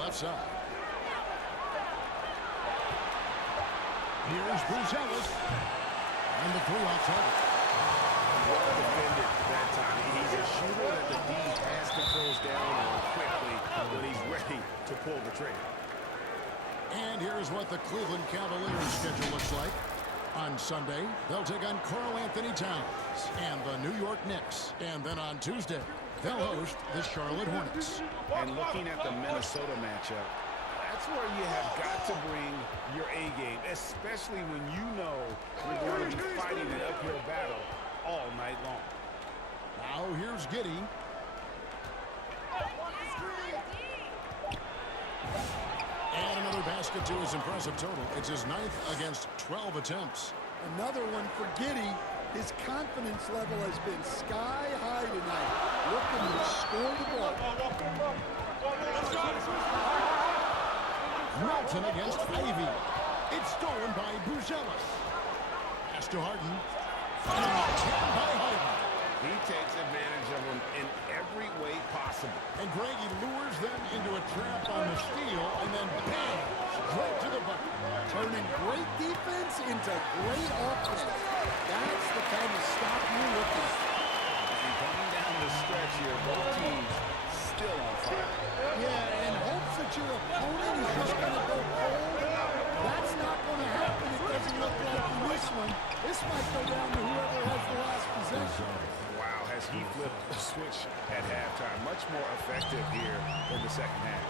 left side. Here's Buzelis. And the 3 off target. Well defended that time. He's a shooter that the D has to close down on quickly when he's ready to pull the trigger. And here's what the Cleveland Cavaliers schedule looks like. On Sunday, they'll take on Karl Anthony Towns and the New York Knicks. And then on Tuesday, they'll host the Charlotte Hornets. And looking at the Minnesota matchup, that's where you have got to bring your A game, especially when you know you're going to be fighting an uphill battle all night long. Now here's Giddey. And another basket to his impressive total. It's his 9th against 12 attempts. Another one for Giddey. His confidence level has been sky high tonight. Looking to score the ball. Melton against Ivy. It's stolen by Buzelis. Pass to Harden. And 10 by Harden. He takes advantage of him in every way possible. And Greggy lures them into a trap on the steal, and then bang, straight to the bucket. Turning great defense into great offense. That's the kind of stop you're looking for. And coming down the stretch here, both teams still on fire. Yeah, and hopes that your opponent is just going to go cold. That's not going to happen. It doesn't look like in this one. This might go down to whoever has the last possession. Wow, has he flipped the switch at halftime. Much more effective here in the second half.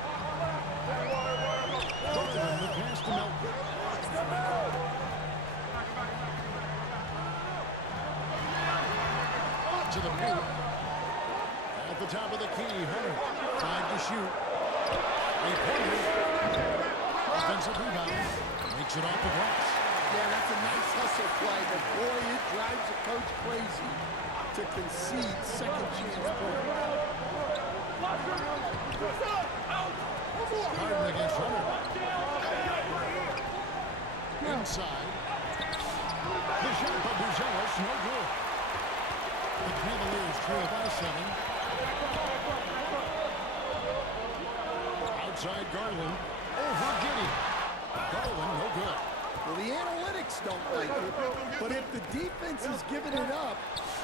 Garland, the pass to Melton. To the paint. At the top of the key, Hunter. Tried to shoot. Three-pointer. Offensive rebound. Makes it off the glass. Yeah, that's a nice hustle play, but boy, it drives a coach crazy to concede second chance points. Harden against Hunter. Inside. The shot by Buzelis, no good. The Cavaliers trail by 7. Outside Garland. Over Giddey. Garland, no good. Well, the analytics don't like it, but if the defense is giving it up,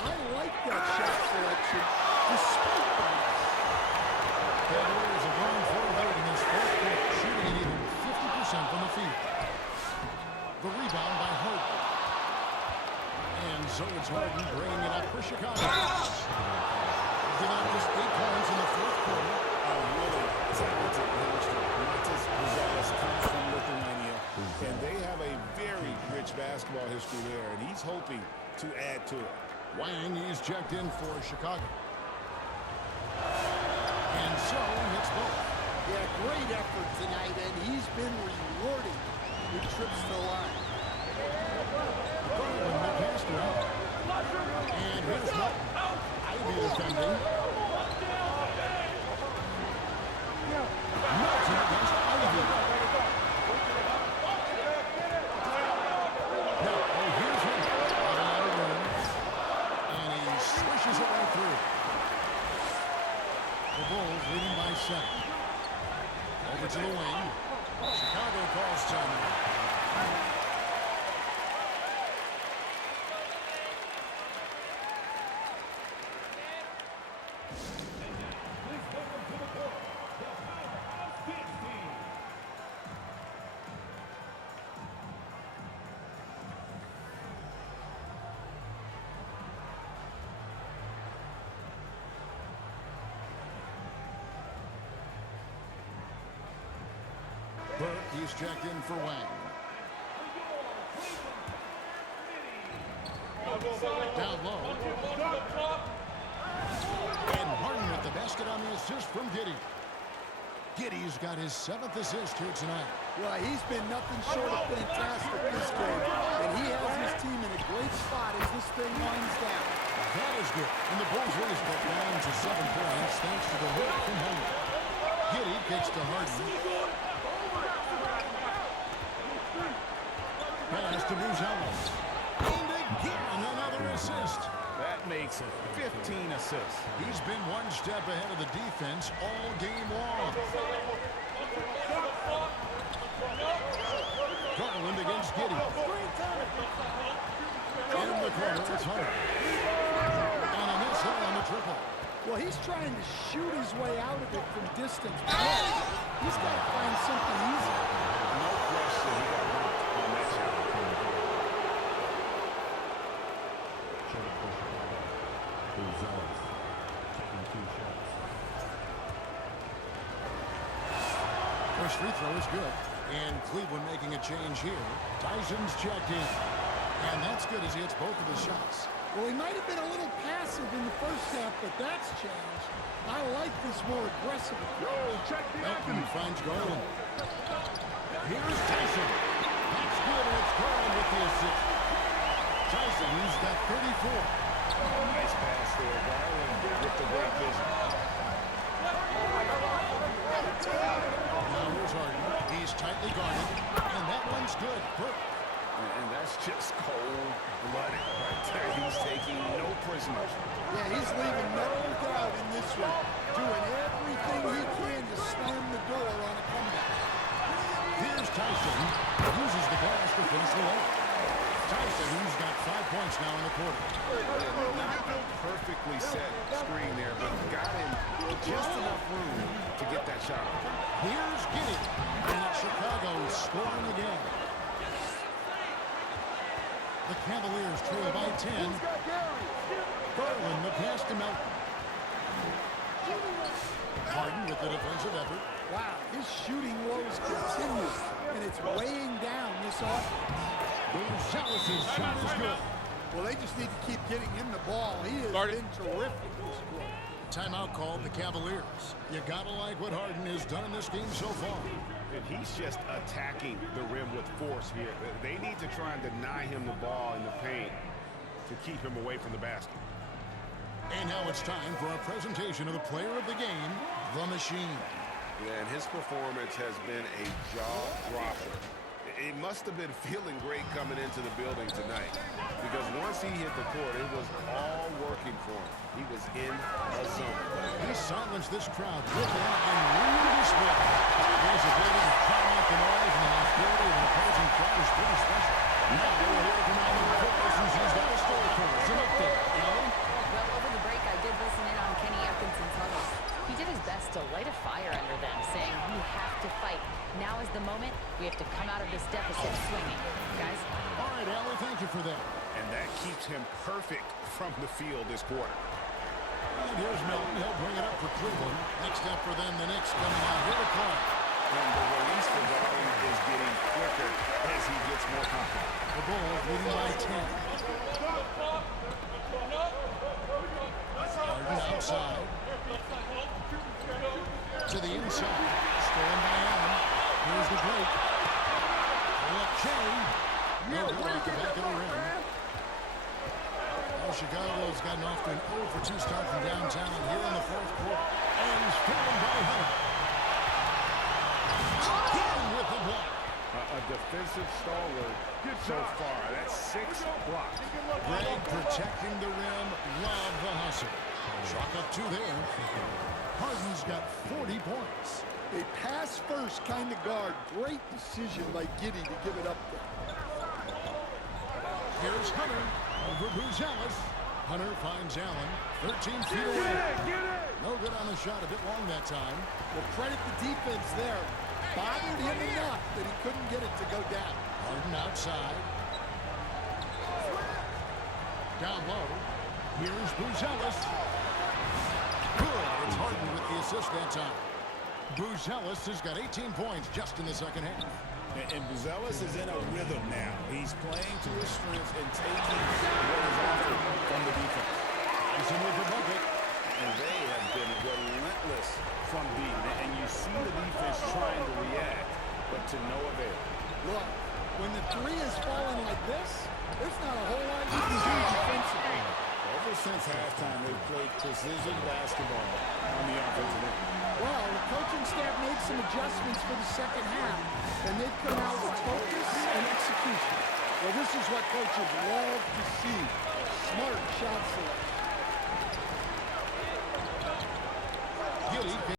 I like that shot selection despite that. Cavaliers have gone 4 in this fourth quarter, shooting at even 50% from the field. The rebound by Harden. And so it's Harden bringing it up for Chicago. Giving up just 8 points in the fourth quarter. A really talented youngster. Matas Buzelis comes from Lithuania, and they have a very rich basketball history there, and he's hoping to add to it. Wang is checked in for Chicago. And so it's both. Yeah, great effort tonight, and he's been rewarded with trips to the line. Garland, the pass to out. And here's Melton. Ivy defending. Melton against Ivy. Now, here's him. Out of room. And he swishes it right through. The Bulls leading by 7. Over to the wing. Chicago calls timeout. Burke, he's checked in for Wang. Down low. And Harden with the basket on the assist from Giddey. Giddey's got his 7th assist here tonight. Well, he's been nothing short of fantastic this game, and he has his team in a great spot as this thing winds down. That is good. And the Bulls raise that down to 7 points thanks to the hook from Hunter. Giddey kicks to Harden. Pass to Buzelis. And again, another assist. That makes it 15 assists. He's been one step ahead of the defense all game long. he's trying to shoot his way out of it from distance. He's got to find something easier. No question he got rocked on that shot. First free throw is good. And Cleveland making a change here. Tyson's checked in. And that's good as he hits both of his shots. Well, he might have been a little passive in the first half, but that's changed. I like this more aggressive approach. Melton finds Garland. Here's Tyson. That's good, and it's Garland with the assist. Tyson, who's got 34. Nice pass there. Garland with the great vision. Now here's Harden. He's tightly guarded, and that one's good. And that's just cold-blooded right there. He's taking no prisoners. Yeah, he's leaving no doubt in this one. Doing everything he can to slam the door on a comeback. Here's Tyson. Uses the glass to finish the layup. Tyson, who's got 5 points now in the quarter. Not a perfectly set screen there, but got him just enough room to get that shot off. Here's Giddey. And Chicago scoring again. The Cavaliers trail by 10. Garland, the pass to Melton. Harden with the defensive effort. Wow, his shooting woes continue, and it's weighing down this offense. Buzelis' shot is good. Well, they just need to keep getting him the ball. He has been terrific this quarter. Timeout called the Cavaliers. You gotta like what Harden has done in this game so far. And he's just attacking the rim with force here. They need to try and deny him the ball in the paint to keep him away from the basket. And now it's time for our presentation of the player of the game, the Machine. Yeah, and his performance has been a jaw-dropper. It must have been feeling great coming into the building tonight, because once he hit the court, it was all working for him. He was in a zone. He silenced this crowd with that and really display. His ability to drown out the noise and the hostility of an opposing crowd is pretty special. Now we'll hear from Alan Ferguson. He's got a story for us. An update, Alan? Well, over the break, I did listen in on Kenny Atkinson's huddle. He did his best to light a fire under them, saying, "We have to fight. Now is the moment. We have to come out of this deficit swinging." Guys? All right, Alan, thank you for that. And that keeps him perfect from the field this quarter. And here's Melton. He'll bring it up for Cleveland. Next up for them, the Knicks coming out here to play. And the release for Garland is getting quicker as he gets more confident. The Bulls leading by 10. Harden outside. To the inside. Stolen by Allen. Here's the break. Left chain. No good off the back of the rim. Well, Chicago's gotten off to an 0 for 2 start from downtown here in the fourth quarter. And stolen by Hunter. Again with the block. A defensive stalwart so far. That's 6 blocks. Greg protecting the rim. Love the hustle. Chalk up 2 there. Harden's got 40 points. A pass-first kind of guard. Great decision by Giddey to give it up there. Here's Hunter over Buzelis. Hunter finds Allen. 13 feet away. No good on the shot. A bit long that time. Well, credit the defense there. Bothered him enough that he couldn't get it to go down. Harden outside. Down low. Here's Buzelis. Good. It's Harden with the assist that time. Buzelis has got 18 points just in the second half. And Buzelis is in a rhythm now. He's playing to his strengths and taking what is offered from the defense. He's in with the bucket. And they have been relentless from deep. And you see the defense trying to react, but to no avail. Look, when the three is falling like this, there's not a whole lot you can do defensively. Ever since halftime, they've played precision basketball on the offensive end. Well, the coaching staff made some adjustments for the second half, and they've come out with focus and execution. Well, this is what coaches love to see. Smart shot selection. Giddey